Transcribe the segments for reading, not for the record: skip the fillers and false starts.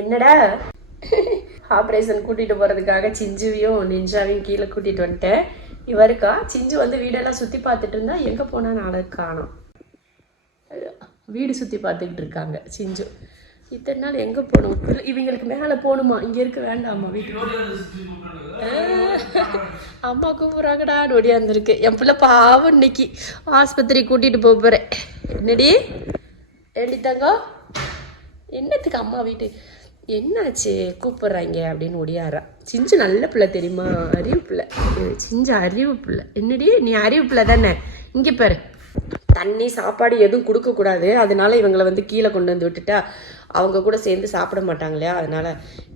என்னடா ஆப்ரேஷன் கூட்டிகிட்டு போகிறதுக்காக சிஞ்சுவையும் நிஞ்சாவையும் கீழே கூட்டிகிட்டு வந்துட்டேன். இவருக்கா சிஞ்சு வந்து வீடெல்லாம் சுற்றி பார்த்துட்டு இருந்தா எங்கே போனால் நாளைக்கு காணோம். வீடு சுற்றி பார்த்துக்கிட்டு இருக்காங்க சிஞ்சு. இத்தனை நாள் எங்கே போகணும்? இவங்களுக்கு மேலே போகணுமா? இங்கே இருக்க வேண்டாமா வீட்டுக்கு? அம்மா கூப்பிட்றாங்கடா நொடியாந்துருக்கு. என் பிள்ளை பாவம் இன்னைக்கு ஆஸ்பத்திரி கூட்டிகிட்டு போக போகிறேன். என்னடி ஏண்டி தங்கம், என்னத்துக்கு அம்மா வீட்டு என்னாச்சு கூப்பிட்றாங்க அப்படின்னு ஒடியாரா. சிஞ்சு நல்ல பிள்ளை தெரியுமா, அறிவு பிள்ளை. சிஞ்சு அறிவு பிள்ளை. என்னடி நீ அறிவு பிள்ளை தானே? இங்கே பாரு, தண்ணி சாப்பாடு எதுவும் கொடுக்கக்கூடாது. அதனால இவங்களை வந்து கீழே கொண்டு வந்து விட்டுட்டா அவங்க கூட சேர்ந்து சாப்பிட மாட்டாங்க இல்லையா, அதனால்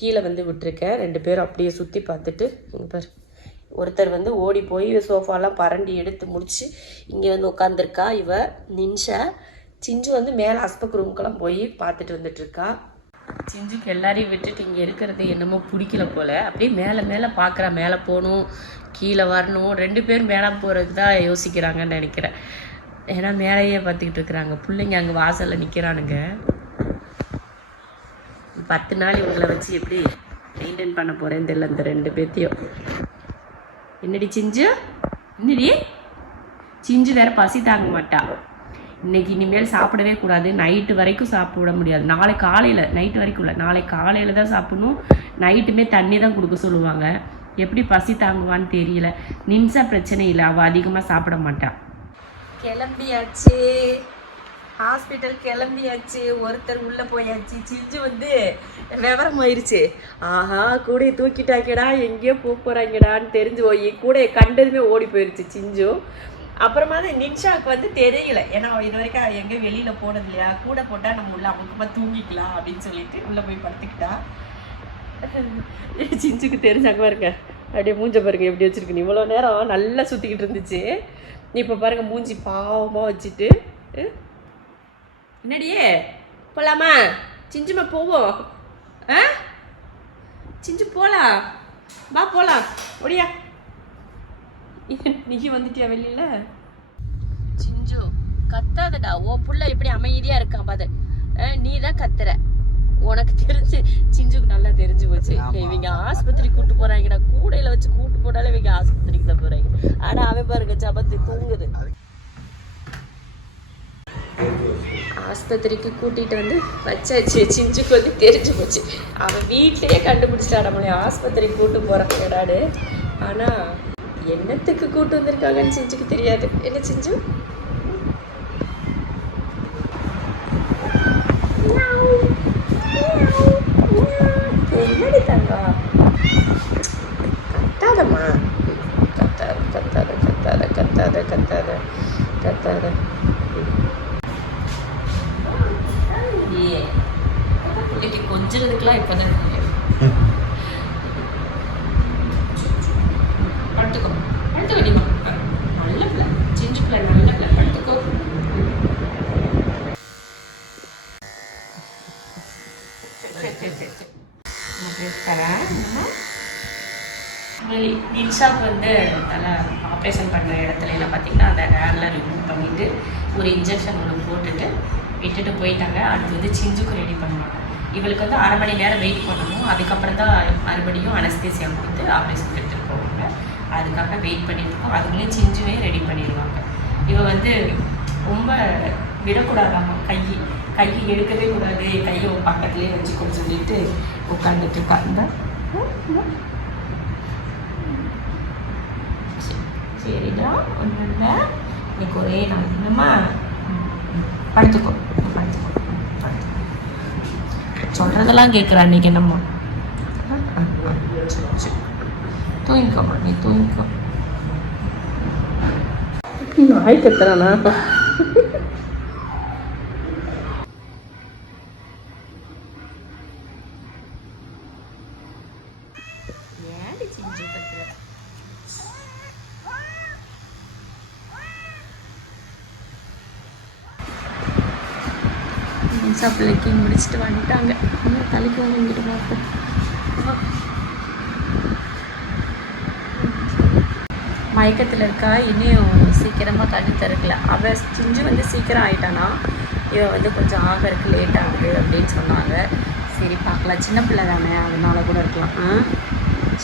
கீழே வந்து விட்டுருக்கேன். 2 பேரும் அப்படியே சுற்றி பார்த்துட்டு பாரு. ஒருத்தர் வந்து ஓடி போய் சோஃபாலாம் பரண்டி எடுத்து முடிச்சு இங்கே வந்து உட்காந்துருக்கா. இவ நின்ஷா. சிஞ்சு வந்து மேலே ஹஸ்பக் ரூமுக்கெல்லாம் போய் பார்த்துட்டு வந்துட்டுருக்கா. சிஞ்சுக்கு எல்லாரையும் விட்டுட்டு இங்கே இருக்கிறது என்னமோ பிடிக்கல போல். அப்படியே மேலே மேலே பார்க்குறா. மேலே போகணும், கீழே வரணும். 2 பேரும் மேலே போகிறதுக்கு தான் யோசிக்கிறாங்கன்னு நினைக்கிறேன். ஏன்னா மேலேயே பார்த்துக்கிட்டு இருக்கிறாங்க. பிள்ளைங்க அங்கே வாசலில் நிற்கிறானுங்க. 10 நாள் இவங்களை வச்சு எப்படி மெயின்டைன் பண்ண போகிறேன்னு தெரியல இந்த 2 பேர்த்தையும். என்னடி சிஞ்சு, என்னடி சிஞ்சு வேறு பசி தாங்க மாட்டா. இன்னைக்கு இனிமேல் சாப்பிடவே கூடாது. நைட்டு வரைக்கும் சாப்பிட முடியாது. நாளை காலையில், நைட்டு வரைக்கும் இல்லை, நாளை காலையில் தான் சாப்பிடணும். நைட்டுமே தண்ணி தான் கொடுக்க சொல்லுவாங்க. எப்படி பசி தாங்குவான்னு தெரியல. நின்சா பிரச்சனை இல்லை, அவள் அதிகமாக சாப்பிட மாட்டாள். கிளம்பியாச்சு, ஹாஸ்பிட்டல் கிளம்பியாச்சு. ஒருத்தர் உள்ளே போயாச்சு. சிஞ்சு வந்து விவரம் ஆயிடுச்சு. ஆஹா கூடையை தூக்கிட்டாங்கடா, எங்கேயோ போகிறாங்கடான்னு தெரிஞ்சு போய் கூடையை கண்டதுமே ஓடி போயிடுச்சு சிஞ்சு. அப்புறமா தான் நின்ஷாவுக்கு வந்து தெரியல. ஏன்னா இது வரைக்கும் எங்கேயும் வெளியில் போனது இல்லையா. கூட போட்டால் நம்ம உள்ள அமுக்கமாக தூங்கிக்கலாம் அப்படின்னு சொல்லிட்டு உள்ளே போய் படுத்துக்கிட்டா. சிஞ்சுக்கு தெரிஞ்சாங்க பாருங்க, அப்படியே மூஞ்ச பாருங்க எப்படி வச்சுருக்கு. இவ்வளோ நேரம் நல்லா சுற்றிக்கிட்டு இருந்துச்சு. இப்போ பாருங்க மூஞ்சி பாவமாக வச்சுட்டு. என்னடியே போகலாமா? சிஞ்சுமா போவோம். சிஞ்சு போகலாம், வா போகலாம். ஒடியா நீ வந்துட்டியா வெளியில? சிஞ்சு கத்தாதடா. ஓ புள்ள இப்படி அமைதியா இருக்கான் பாரு. நீ தான் கத்துற. உனக்கு தெரிஞ்சு சிஞ்சுக்கு நல்லா தெரிஞ்சு போச்சு. இவங்க ஆஸ்பத்திரி கூட்டு போறாங்கடா. கூடையில வச்சு கூட்டு போனாலே இவங்க ஆஸ்பத்திரிக்கு தான் போறாங்க. ஆனா அவன் பாருங்க சபத்து தூங்குது. ஆஸ்பத்திரிக்கு கூட்டிட்டு வந்து வச்சாச்சு. சிஞ்சுக்கு வந்து தெரிஞ்சு போச்சு. அவன் வீட்லயே கண்டுபிடிச்சிட்டா நம்மளே ஆஸ்பத்திரி கூட்டு போறாங்கடாடு. ஆனா என்னத்துக்கு கூட்டு வந்திருக்காங்கன்னு சிஞ்சுக்கு தெரியாது. என்ன சிஞ்சு? என்னடி தங்கா, கத்தாதம்மா, கத்தாத கத்தாத கத்தாத கத்தாத கத்தாத கத்தாத. பிள்ளைக்கு கொஞ்சிறதுக்கெல்லாம் இப்போதான் படுத்துக்கோ. படுத்து வேண்டியமா, நல்ல பிள்ளை சிஞ்சு பிள்ளை, நல்ல பிள்ளை. படுத்துக்கோ. நின்ஷாவுக்கு வந்து தலை ஆப்ரேஷன் பண்ண இடத்துல எல்லாம் பார்த்தீங்கன்னா அந்த ஹேர்லாம் ரிமூவ் பண்ணிவிட்டு ஒரு இன்ஜெக்ஷன் ஒன்று போட்டுட்டு விட்டுட்டு போயிட்டாங்க. அடுத்து வந்து சிஞ்சுக்கு ரெடி பண்ணுவாங்க. இவளுக்கு வந்து 1/2 மணி நேரம் வெயிட் பண்ணணும். அதுக்கப்புறம் தான் மறுபடியும் அனஸ்தீசியா கொடுத்து ஆப்ரேஷன் எடுத்துகிட்டு போவாங்க. அதுக்காக வெயிட் பண்ணிட்டு இருக்கோம். அதுக்குள்ளே சிஞ்சுவே ரெடி பண்ணிடுவாங்க. இவள் வந்து ரொம்ப விடக்கூடாதாமா. கையை எடுக்கவே கூடாது, கையை பக்கத்துலேயே வச்சுக்கோன்னு சொல்லிட்டு உட்காந்துட்டு இருக்காங்க. சரிடா, ஒன்றும் இல்லை, இன்னைக்கு ஒரே நாள் என்னம்மா. படுத்துக்கோ படுத்துக்கோ படுத்துக்கோ. சொல்கிறதெல்லாம் கேட்குறா இன்னைக்கு என்னம்மா. தூங்கிக்கோமா, நீ தூங்கிக்கோ. நாய் கத்துறானா? ஏடி சிஞ்சு கத்துற? பிள்ளைக்கு முடிச்சுட்டு வந்துட்டாங்க. தலைக்கு வாங்கிட்டு பார்ப்போம். மயக்கத்தில் இருக்கா. இனியும் சீக்கிரமாக கண்ணு திறக்கல. அவள் சிஞ்சு வந்து சீக்கிரம் ஆகிட்டானா. இவன் வந்து கொஞ்சம் ஆகிறதுக்கு லேட் ஆகுது அப்படின்னு சொன்னாங்க. சரி பார்க்கலாம், சின்ன பிள்ளை தானே அதனால கூட இருக்கலாம்.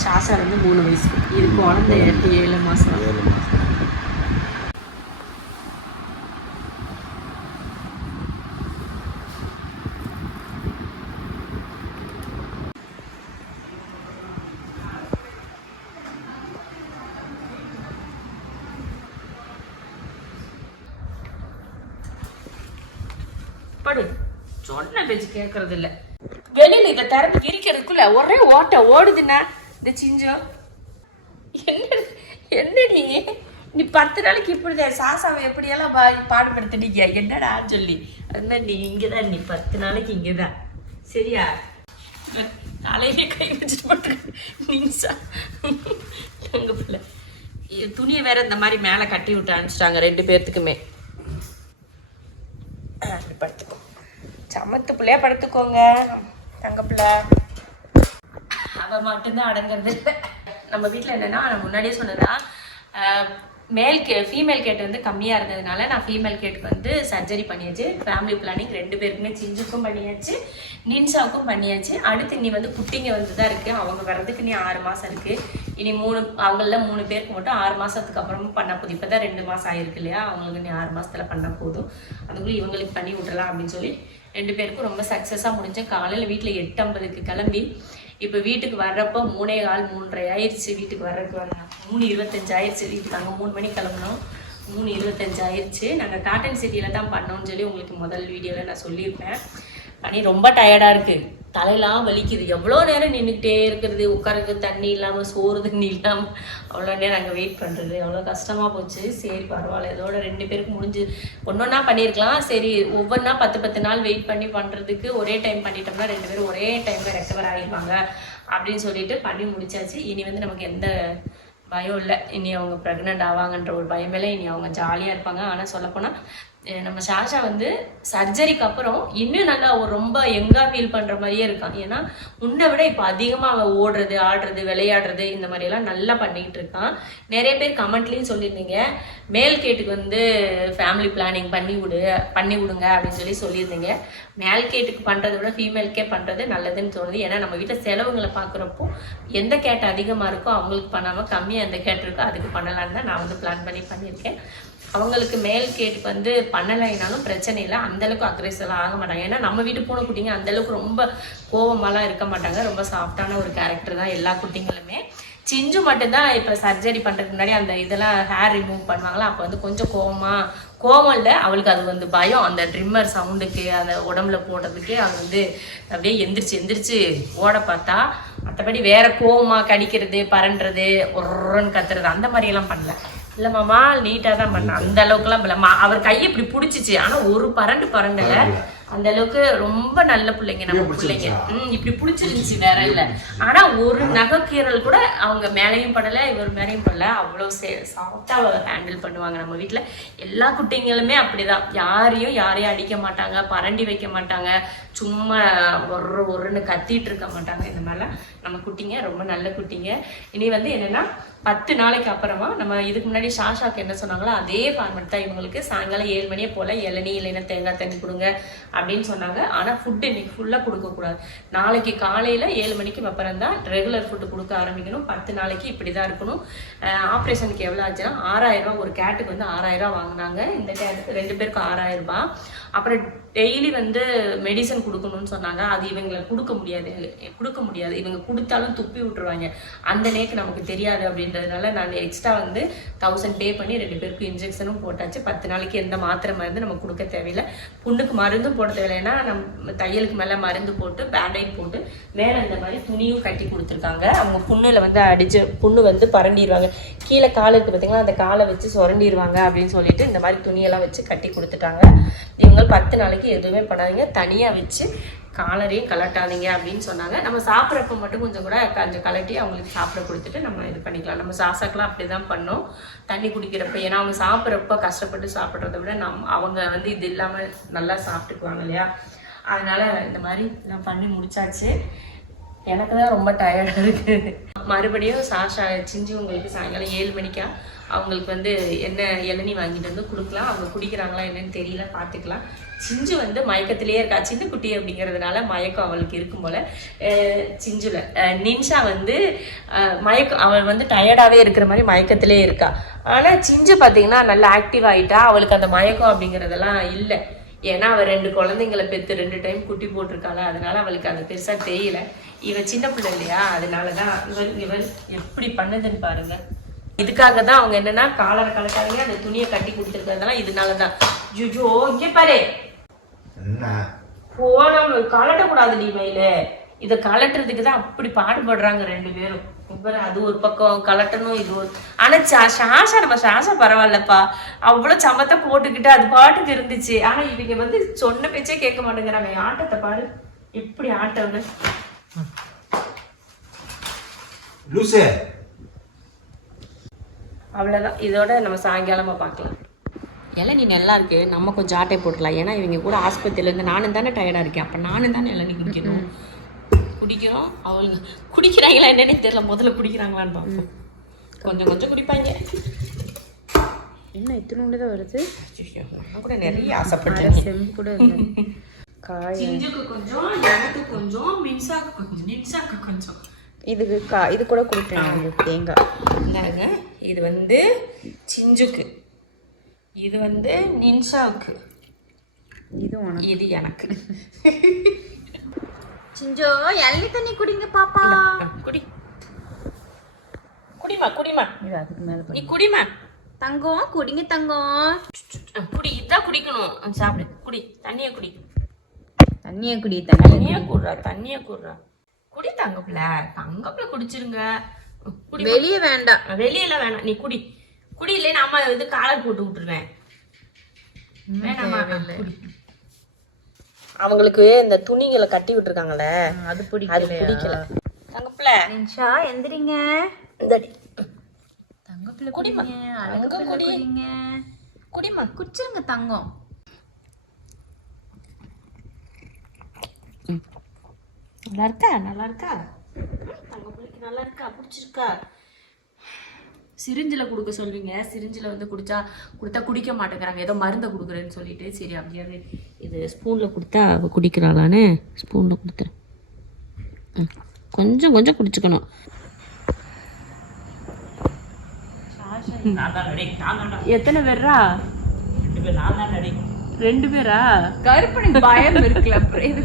ஷாஷா வந்து 3 வயசு, இது குழந்தை 7 மாதம். படு, சொன்ன பேச்சு கேட்கறது இல்லை. வெளியில இதை திறந்து விரிக்கிறதுக்குள்ள ஒரே ஓட்ட ஓடுதுன்னா இந்த சிஞ்சம். என்ன நீ 10 நாளைக்கு இப்படிதான் சாசாவை எப்படியெல்லாம் பாடுபடுத்தினீங்க என்னடான்னு சொல்லி. அதனால நீ இங்கதான், நீ 10 நாளைக்கு இங்கதான் சரியா? தலையிலே கை வச்சுட்டு போட்டு நீசா தங்க பிள்ளை. துணியை வேற இந்த மாதிரி மேலே கட்டி விட்டு அனுப்பிச்சிட்டாங்க 2 பேர்த்துக்குமே. படுத்துக்கோ, சமத்து பிள்ளையா படுத்துக்கோங்க தங்க பிள்ளை. அவ மட்டும்தான் அடங்குறது இல்லை. நம்ம வீட்டில் என்னன்னா, நான் முன்னாடியே சொன்னதா, ஃபீமேல் கேட் வந்து கம்மியாக இருந்ததுனால நான் ஃபீமேல் கேட்டுக்கு வந்து சர்ஜரி பண்ணியாச்சு. ஃபேமிலி பிளானிங் 2 பேருக்குமே, சிஞ்சுக்கும் பண்ணியாச்சு, நின்ஷாவுக்கும் பண்ணியாச்சு. அடுத்து இனி வந்து குட்டிங்க வந்து தான் இருக்குது. அவங்க வர்றதுக்கு இனி 6 மாதம் இருக்குது. இனி 3 அவங்களில் 3 பேருக்கு மட்டும் 6 மாதத்துக்கு அப்புறமும் பண்ணால் போதும். இப்போ தான் 2 மாதம் ஆயிருக்கு இல்லையா, அவங்களுக்கு இனி 6 மாதத்தில் பண்ணால் போதும். அதுக்குள்ளே இவங்களுக்கு பண்ணி விட்றலாம் அப்படின்னு சொல்லி 2 பேருக்கும் ரொம்ப சக்ஸஸாக முடிஞ்சேன். காலையில் வீட்டில் 8:50க்கு கிளம்பி இப்போ வீட்டுக்கு வர்றப்போ 3:15 3:30 ஆயிடுச்சு. வீட்டுக்கு வர்றதுக்கு வரலாம் 3:25 ஆயிடுச்சு. வீட்டுக்கு அங்கே 3 மணிக்கு கிளம்புனோம், 3:25 ஆயிடுச்சு. நாங்கள் காட்டன் சிட்டியில் தான் பண்ணோம்னு சொல்லி உங்களுக்கு முதல் வீடியோவில் நான் சொல்லியிருப்பேன். பண்ணி ரொம்ப டயர்டாக இருக்குது, தலையெல்லாம் வலிக்குது. எவ்வளோ நேரம் நின்றுக்கிட்டே இருக்கிறது, உட்காரக்கு தண்ணி இல்லாமல், சோறு தண்ணி இல்லாமல் அவ்வளோ நேரம் அங்கே வெயிட் பண்ணுறது அவ்வளோ கஷ்டமாக போச்சு. சரி பரவாயில்ல, இதோட 2 பேருக்கு முடிஞ்சு ஒன்றொன்னா பண்ணியிருக்கலாம். சரி ஒவ்வொன்றா 10 நாள் வெயிட் பண்ணி பண்ணுறதுக்கு ஒரே டைம் பண்ணிட்டோம்னா 2 பேரும் ஒரே டைமில் ரெக்கவர் ஆகிடுவாங்க அப்படின்னு சொல்லிட்டு பண்ணி முடிச்சாச்சு. இனி வந்து நமக்கு எந்த பயம் இல்லை. இனி அவங்க ப்ரெக்னென்ட் ஆவாங்கன்ற ஒரு பயமே. இனி அவங்க ஜாலியாக இருப்பாங்க. ஆனால் சொல்லப்போனால் நம்ம ஷாஷா வந்து சர்ஜரிக்கு அப்புறம் இன்னும் நல்லா ஒரு ரொம்ப யங்காக ஃபீல் பண்ணுற மாதிரியே இருக்கான். ஏன்னா முன்னை விட இப்போ அதிகமாக அவன் ஓடுறது, ஆடுறது, விளையாடுறது இந்த மாதிரியெல்லாம் நல்லா பண்ணிக்கிட்டு இருக்கான். நிறைய பேர் கமெண்ட்லேயும் சொல்லியிருந்தீங்க, மேல் கேட்டுக்கு வந்து ஃபேமிலி பிளானிங் பண்ணி விடுங்க அப்படின்னு சொல்லியிருந்தீங்க. மேல் கேட்டுக்கு பண்ணுறதை விட ஃபீமேலுக்கே பண்ணுறது நல்லதுன்னு தோணுது. ஏன்னா நம்ம வீட்டில் செலவுங்களை பார்க்குறப்போ எந்த கேட்டு அதிகமாக இருக்கோ அவங்களுக்கு பண்ணாமல் கம்மியாக எந்த கேட்டு இருக்கோ அதுக்கு பண்ணலான்னு தான் நான் வந்து பிளான் பண்ணியிருக்கேன். அவங்களுக்கு மேல் கேட்டுக்கு வந்து பண்ணலைனாலும் பிரச்சனை இல்லை, அந்தளவுக்கு அக்ரெசிவெலாம் ஆக மாட்டாங்க. ஏன்னா நம்ம வீட்டு பூனை குட்டிங்க அந்தளவுக்கு ரொம்ப கோவமாலாம் இருக்க மாட்டாங்க. ரொம்ப சாஃப்டான ஒரு கேரக்டர் தான் எல்லா குட்டிங்களுமே. சிஞ்சு மட்டும்தான் இப்போ சர்ஜரி பண்ணுறதுக்கு முன்னாடி அந்த இதெல்லாம் ஹேர் ரிமூவ் பண்ணுவாங்களா, அப்போ வந்து கொஞ்சம் கோவம் இல்லை, அவளுக்கு அது வந்து பயம். அந்த ட்ரிம்மர் சவுண்டுக்கு அந்த உடம்புல போடுறதுக்கு அது வந்து அப்படியே எந்திரிச்சு ஓட பார்த்தா. மற்றபடி வேற கோவமாக கடிக்கிறது, பரண்டுறது, ஒருன்னு கத்துறது அந்த மாதிரியெல்லாம் பண்ணல. இல்லை மாமா நீட்டாக தான் பண்ணேன், அந்த அளவுக்குலாம் இல்லை. அவர் கையை இப்படி பிடிச்சிச்சு, ஆனால் ஒரு பரண்டலை. அந்த அளவுக்கு ரொம்ப நல்ல பிள்ளைங்க நம்ம பிள்ளைங்க. இப்படி பிடிச்சிருந்துச்சு, வேற இல்லை. ஆனா ஒரு நகைக்கீரல் கூட அவங்க மேலேயும் படலை, இவர் மேலேயும் படலை. அவ்வளோ சாஃப்டா ஹேண்டில் பண்ணுவாங்க. நம்ம வீட்டுல எல்லா குட்டிங்களுமே அப்படிதான், யாரையும் அடிக்க மாட்டாங்க, பரண்டி வைக்க மாட்டாங்க, சும்மா ஒருன்னு கத்திட்டு இருக்க மாட்டாங்க. இந்த மாதிரிலாம் நம்ம குட்டிங்க ரொம்ப நல்ல குட்டிங்க. இனி வந்து என்னன்னா 10 நாளைக்கு அப்புறமா நம்ம இதுக்கு முன்னாடி ஷாஷாக்கு என்ன சொன்னாங்களோ அதே ஃபார்மெட் தான் இவங்களுக்கு. சாயங்காலம் 7 மணியை போல இளநீ இல்லைன்னா தேங்காய் தண்ணி கொடுங்க அப்படின்னு சொன்னாங்க. ஆனால் ஃபுட்டு இன்னைக்கு ஃபுல்லாக கொடுக்கக்கூடாது. நாளைக்கு காலையில் 7 மணிக்கு அப்புறம் தான் ரெகுலர் ஃபுட்டு கொடுக்க ஆரம்பிக்கணும். 10 நாளைக்கு இப்படி தான் இருக்கணும். ஆப்ரேஷனுக்கு எவ்வளோ ஆச்சுன்னா 6000 ரூபா. ஒரு கேட்டுக்கு வந்து 6000 ரூபா வாங்கினாங்க. இந்த கேட்டு 2 பேருக்கு 6000 ரூபா. அப்புறம் டெய்லி வந்து மெடிசன் கொடுக்கணும்னு சொன்னாங்க. அது இவங்களை கொடுக்க முடியாது. இவங்க கொடுத்தாலும் துப்பி விட்டுருவாங்க. அந்த நேக்கு நமக்கு தெரியாது அப்படின்றதுனால நான் எக்ஸ்ட்ரா வந்து 1000 பே பண்ணி 2 பேருக்கு இன்ஜெக்ஷனும் போட்டாச்சு. 10 நாளைக்கு எந்த மாத்திரை மருந்து நம்ம கொடுக்க தேவையில்லை. புண்ணுக்கு மருந்தும் போட தேவையில்லைன்னா நம்ம தையலுக்கு மேலே மருந்து போட்டு பேண்டைட் போட்டு மேலே இந்த மாதிரி துணியும் கட்டி கொடுத்துருக்காங்க. அவங்க புண்ணில் வந்து அடிச்சு புண்ணு வந்து பரண்டிடுவாங்க. கீழே கால் இருக்குது பார்த்தீங்களா, அந்த காலை வச்சு சுரண்டிடுவாங்க அப்படின்னு சொல்லிட்டு இந்த மாதிரி துணியெல்லாம் வச்சு கட்டி கொடுத்துட்டாங்க. இவங்க 10 நாளைக்கு எதுவுமே பண்ணாதீங்க, தனியாக வச்சு காலரையும் கலட்டாதீங்க அப்படின்னு சொன்னாங்க. நம்ம சாப்பிட்றப்ப மட்டும் கொஞ்சம் கலட்டி அவங்களுக்கு சாப்பிட கொடுத்துட்டு நம்ம இது பண்ணிக்கலாம். நம்ம சாசாக்கெலாம் அப்படி தான் பண்ணோம் தண்ணி குடிக்கிறப்ப. ஏன்னா அவங்க சாப்பிட்றப்ப கஷ்டப்பட்டு சாப்பிட்றத விட அவங்க வந்து இது இல்லாமல் நல்லா சாப்பிட்டுக்குவாங்க இல்லையா. அதனால இந்த மாதிரி நான் பண்ணி முடிச்சாச்சு. எனக்கு தான் ரொம்ப டயர்டாக இருக்குது. மறுபடியும் சாஷா சிஞ்சு உங்களுக்கு சாயங்காலம் 7 மணிக்கா அவங்களுக்கு வந்து என்ன இளநீ வாங்கிட்டு வந்து கொடுக்கலாம். அவங்க குடிக்கிறாங்களா என்னன்னு தெரியல, பார்த்துக்கலாம். சிஞ்சு வந்து மயக்கத்திலேயே இருக்கா. சின்ன குட்டி அப்படிங்கிறதுனால மயக்கம் அவளுக்கு இருக்கும் போல. சிஞ்சுல நின்ஷா வந்து மயக்கம், அவள் வந்து டயர்டாகவே இருக்கிற மாதிரி மயக்கத்திலே இருக்கா. ஆனால் சிஞ்சு பார்த்தீங்கன்னா நல்லா ஆக்டிவ் ஆகிட்டா. அவளுக்கு அந்த மயக்கம் அப்படிங்கிறதெல்லாம் இல்லை. ஏன்னா அவள் 2 குழந்தைங்களை பெற்று 2 டைம் குட்டி போட்டிருக்காளா, அதனால அவளுக்கு அது பெருசாக தெரியல. இவன் சின்ன பிள்ளை இல்லையா, அதனால தான் இவன் எப்படி பண்ணுதுன்னு பாருங்க. இதுக்காக தான் அவங்க என்னன்னா காலரை கலக்காதீங்க, அந்த துணியை கட்டி கொடுத்துருக்கிறதெல்லாம் இதனால தான். ஜுஜோ இங்கே பாரு, போன கலட்டக்கூடாது நீ மயில. இதை கலட்டுறதுக்கு தான் அப்படி பாடுபடுறாங்க 2 பேரும். அது ஒரு பக்கம் கலட்டணும், இது ஒரு. ஆனா சாஷா நம்ம சாஷா பரவாயில்லப்பா, அவ்வளவு சமத்தை போட்டுக்கிட்டு அது பாட்டுக்கு இருந்துச்சு. ஆனா இவங்க வந்து சொன்ன பேச்சே கேட்க மாட்டேங்கிறாங்க. ஆட்டத்தை பாரு எப்படி ஆட்டம்னு. அவ்வளவுதான், இதோட நம்ம சாயங்காலமா பார்க்கலாம். இளநீ நல்லா இருக்கு, நம்ம கொஞ்சம் ஆட்டை போட்டுக்கலாம். ஏன்னா இவங்க கூட ஆஸ்பத்திரியில இருந்து நானும் தானே டயர்டா இருக்கேன். அப்ப நானும் தானே இளநீ குடிக்கணும். குடிக்கிறோம், அவளுங்க குடிக்கிறாங்களா என்னன்னே தெரியல. முதல்ல குடிக்கிறாங்களான்னு பார்ப்போம். கொஞ்சம் கொஞ்சம் குடிப்பாங்க. என்ன இத்தனோண்டு தான் வருது. கூட நிறைய ஆசைப்பட்டேன். செம்பு கூட சிஞ்சுக்கு கொஞ்சம், எனக்கு கொஞ்சம், மின்சாக்கு கொஞ்சம், நின்சாக்கு கொஞ்சம். இது கூட கொடுப்பேன் தேங்காய். இந்தாங்க, இது வந்து சிஞ்சுக்கு, இது வந்து நின்ஷாவுக்கு, இது எனக்கு. சிஞ்சோ இளநீ தண்ணி குடிங்க பாப்பா. குடி குடிமா குடிமா, அதுக்கு மேல நீ குடிமா தங்கம். குடிங்க தங்கம், குடி. இதான் குடிக்கணும். சாப்பிடு, குடி, தண்ணியை குடி. தண்ணியை குடி, தண்ணியை குடுறா, தண்ணியை குடுறா. குடி தங்கப்பிள்ள, தங்கப்பிள்ள குடிச்சிருங்க. வெளியே வேண்டாம், வெளியெல்லாம் வேணாம், நீ குடி. குடி, இல்லைன்னு அம்மா இது காலர் போட்டு விட்டுருவேன். வேணாமா, குடி. அவங்களுக்கு இந்த துணிகளை கட்டி விட்டுருக்காங்கல்ல, அது பிடிக்கல. தங்கப்பிள்ள நின்ஷா எந்திரிங்க. இந்தடி தங்கப்பிள்ள குடிங்க, அழகு குடிங்க. குடிமா, குடிச்சிருங்க தங்கம். நல்லா இருக்கா, நல்லா இருக்கா தங்கப்பிள்ளைக்கு, நல்லா இருக்கா, பிடிச்சிருக்கா. சிரிஞ்சில் கொடுக்க சொல்வீங்க, சிரிஞ்சில் வந்து கொடுத்தா குடிக்க மாட்டேங்கிறாங்க. ஏதோ மருந்தை கொடுக்குறேன்னு சொல்லிட்டு, சரி அப்படியே இது ஸ்பூனில் கொடுத்தா அவள் குடிக்கிறாளான்னு ஸ்பூனில் கொடுத்துறேன். கொஞ்சம் கொஞ்சம் குடிச்சுக்கணும். எத்தனை பேரா? 2 பேரா? கருப்பணி பயம் இருக்குல்ல, அப்புறம் இது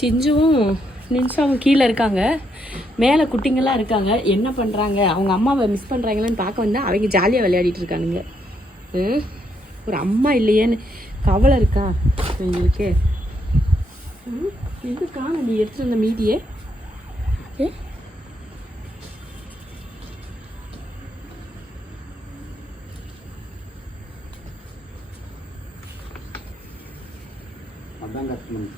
சிஞ்சுவும் நின்ஷாவும் கீழே இருக்காங்க, மேலே குட்டிங்கெல்லாம் இருக்காங்க. என்ன பண்ணுறாங்க, அவங்க அம்மாவை மிஸ் பண்ணுறாங்களான்னு பார்க்க வந்தால் அவங்க ஜாலியாக விளையாடிட்டு இருக்கானுங்க. ஒரு அம்மா இல்லையேன்னு கவலை இருக்கா எங்களுக்கு. எது காண நீ எடுத்துட்டு வந்த மீதியே. அதான் கஷ்டம்.